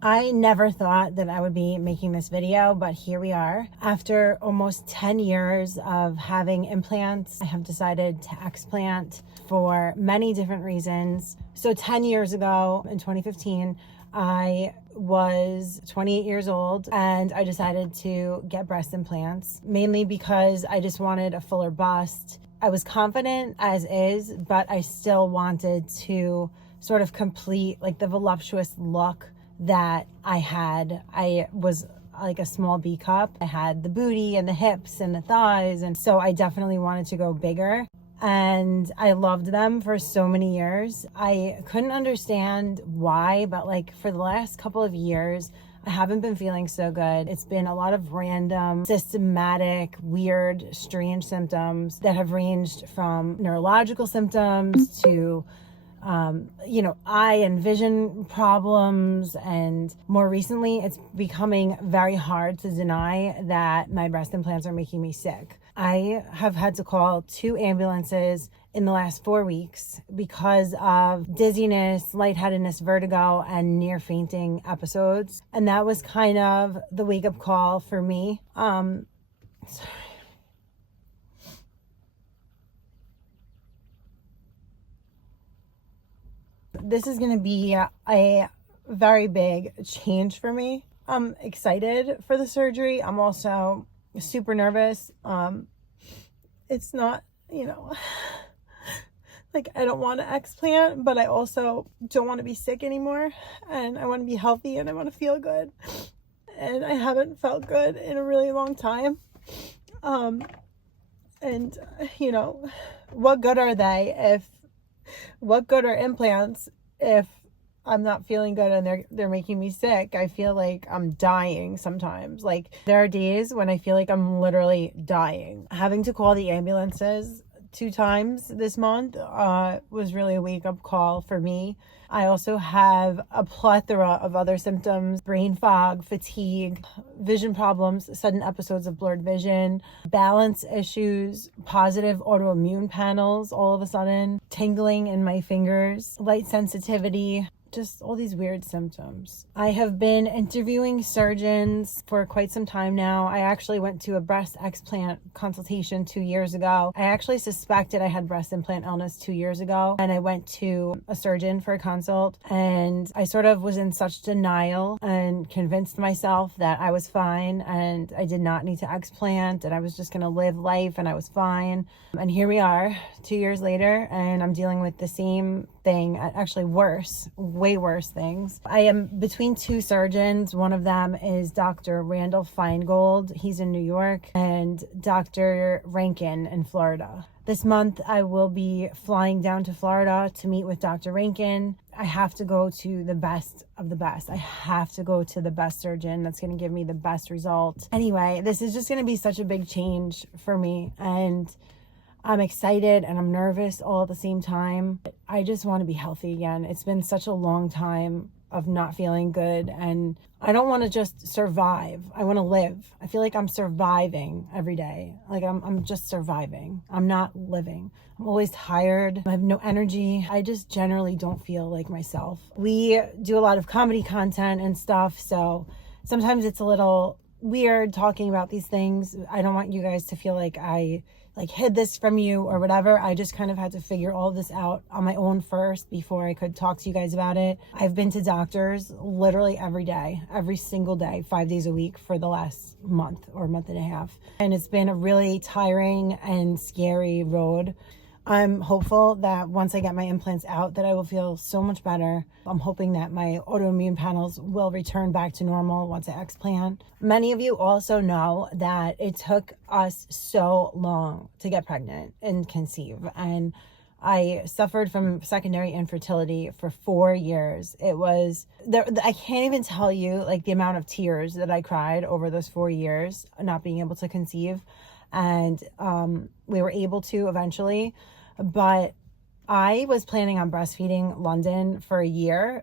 I never thought that I would be making this video, but here we are. After almost 10 years of having implants, I have decided to explant for many different reasons. So 10 years ago, in 2015, I was 28 years old and I decided to get breast implants, mainly because I just wanted a fuller bust. I was confident as is, but I still wanted to sort of complete like the voluptuous look that I had. I was like a small B cup. I had the booty and the hips and the thighs, and so I definitely wanted to go bigger. And I loved them for so many years. I couldn't understand why, but like for the last couple of years, I haven't been feeling so good. It's been a lot of random, systematic, weird, strange symptoms that have ranged from neurological symptoms to eye and vision problems, and more recently it's becoming very hard to deny that my breast implants are making me sick. I have had to call 2 ambulances in the last 4 weeks because of dizziness, lightheadedness, vertigo, and near fainting episodes, and that was kind of the wake-up call for me. This is going to be a very big change for me. I'm excited for the surgery. I'm also super nervous. It's not, like I don't want to explant, but I also don't want to be sick anymore. And I want to be healthy and I want to feel good. And I haven't felt good in a really long time. What good are they what good are implants if I'm not feeling good and they're making me sick? I feel like I'm dying sometimes. Like there are days when I feel like I'm literally dying. Having to call the ambulances 2 times this month was really a wake-up call for me. I also have a plethora of other symptoms: brain fog, fatigue, vision problems, sudden episodes of blurred vision, balance issues, positive autoimmune panels all of a sudden, tingling in my fingers, light sensitivity, just all these weird symptoms. I have been interviewing surgeons for quite some time now. I actually went to a breast explant consultation 2 years ago. I actually suspected I had breast implant illness 2 years ago, and I went to a surgeon for a consult, and I sort of was in such denial and convinced myself that I was fine and I did not need to explant and I was just going to live life and I was fine. And here we are 2 years later, and I'm dealing with the same thing, actually worse, way worse things. I am between 2 surgeons. One of them is Dr. Randall Feingold. He's in New York, and Dr. Rankin in Florida. This month, I will be flying down to Florida to meet with Dr. Rankin. I have to go to the best of the best. I have to go to the best surgeon that's going to give me the best result. Anyway, this is just going to be such a big change for me, and I'm excited and I'm nervous all at the same time. I just want to be healthy again. It's been such a long time of not feeling good, and I don't want to just survive. I want to live. I feel like I'm surviving every day. Like I'm just surviving. I'm not living. I'm always tired. I have no energy. I just generally don't feel like myself. We do a lot of comedy content and stuff, so sometimes it's a little weird talking about these things. I don't want you guys to feel like I hid this from you or whatever. I just kind of had to figure all of this out on my own first before I could talk to you guys about it. I've been to doctors literally every day, every single day, 5 days a week for the last month or month and a half. And it's been a really tiring and scary road. I'm hopeful that once I get my implants out that I will feel so much better. I'm hoping that my autoimmune panels will return back to normal once I explant. Many of you also know that it took us so long to get pregnant and conceive, and I suffered from secondary infertility for 4 years. It was there. I can't even tell you like the amount of tears that I cried over those 4 years not being able to conceive, and we were able to eventually. But I was planning on breastfeeding London for a year.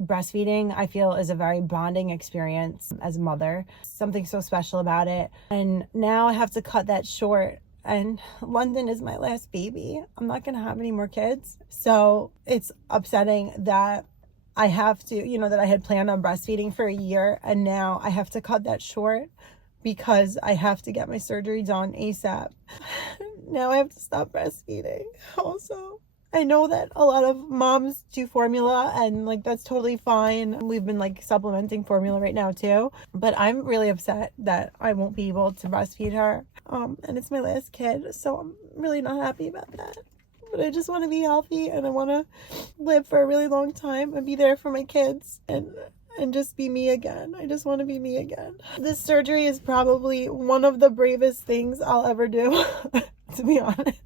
Breastfeeding, I feel, is a very bonding experience as a mother. Something so special about it. And now I have to cut that short. And London is my last baby. I'm not going to have any more kids. So it's upsetting that I have to, that I had planned on breastfeeding for a year, and now I have to cut that short because I have to get my surgery done ASAP. Now I have to stop breastfeeding. Also, I know that a lot of moms do formula, and like that's totally fine. We've been like supplementing formula right now too, but I'm really upset that I won't be able to breastfeed her. And it's my last kid, so I'm really not happy about that. But I just want to be healthy, and I want to live for a really long time and be there for my kids and just be me again. I just want to be me again. This surgery is probably one of the bravest things I'll ever do, to be honest.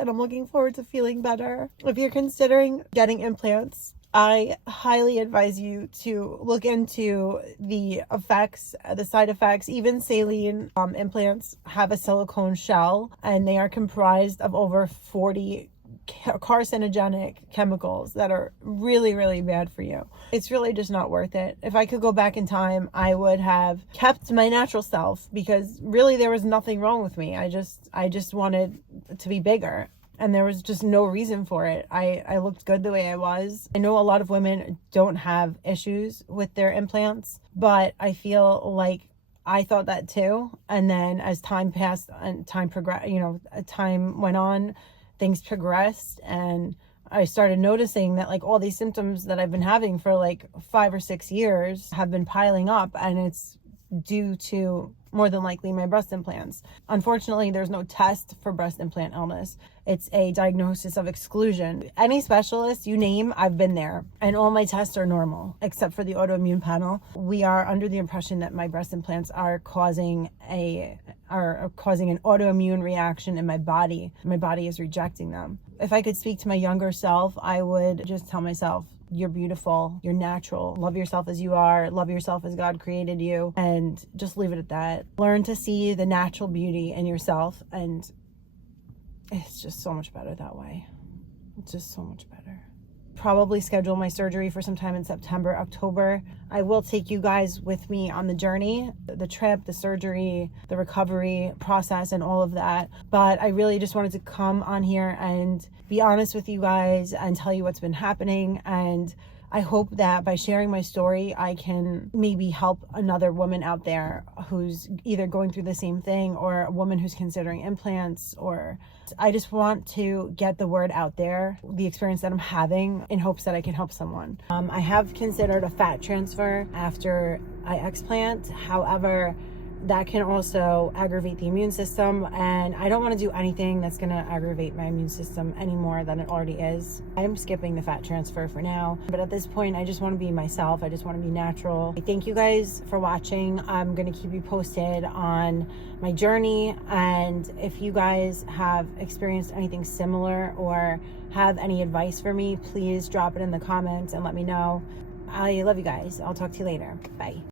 And I'm looking forward to feeling better. If you're considering getting implants, I highly advise you to look into the effects, the side effects. Even saline implants have a silicone shell, and they are comprised of over 40 carcinogenic chemicals that are really, really bad for you. It's really just not worth it. If I could go back in time, I would have kept my natural self, because really there was nothing wrong with me. I just wanted to be bigger, and there was just no reason for it. I looked good the way I was. I know a lot of women don't have issues with their implants, but I feel like I thought that too. And then as time passed and time progressed, time went on, things progressed, and I started noticing that like all these symptoms that I've been having for like 5 or 6 years have been piling up, and it's due to more than likely my breast implants. Unfortunately, there's no test for breast implant illness. It's a diagnosis of exclusion. Any specialist you name, I've been there, and all my tests are normal except for the autoimmune panel. We are under the impression that my breast implants are causing an autoimmune reaction in my body. My body is rejecting them. If I could speak to my younger self, I would just tell myself, you're beautiful, you're natural, love yourself as you are, love yourself as God created you, and just leave it at that. Learn to see the natural beauty in yourself, and it's just so much better that way. It's just so much better. Probably schedule my surgery for sometime in September, October. I will take you guys with me on the journey, the trip, the surgery, the recovery process, and all of that. But I really just wanted to come on here and be honest with you guys and tell you what's been happening. And I hope that by sharing my story, I can maybe help another woman out there who's either going through the same thing, or a woman who's considering implants, or I just want to get the word out there, the experience that I'm having, in hopes that I can help someone. I have considered a fat transfer after I explant. However, that can also aggravate the immune system, and I don't want to do anything that's going to aggravate my immune system any more than it already is. I'm skipping the fat transfer for now, but at this point I just want to be myself. I just want to be natural. Thank you guys for watching. I'm going to keep you posted on my journey, and if you guys have experienced anything similar or have any advice for me, please drop it in the comments and let me know. I love you guys. I'll talk to you later. Bye.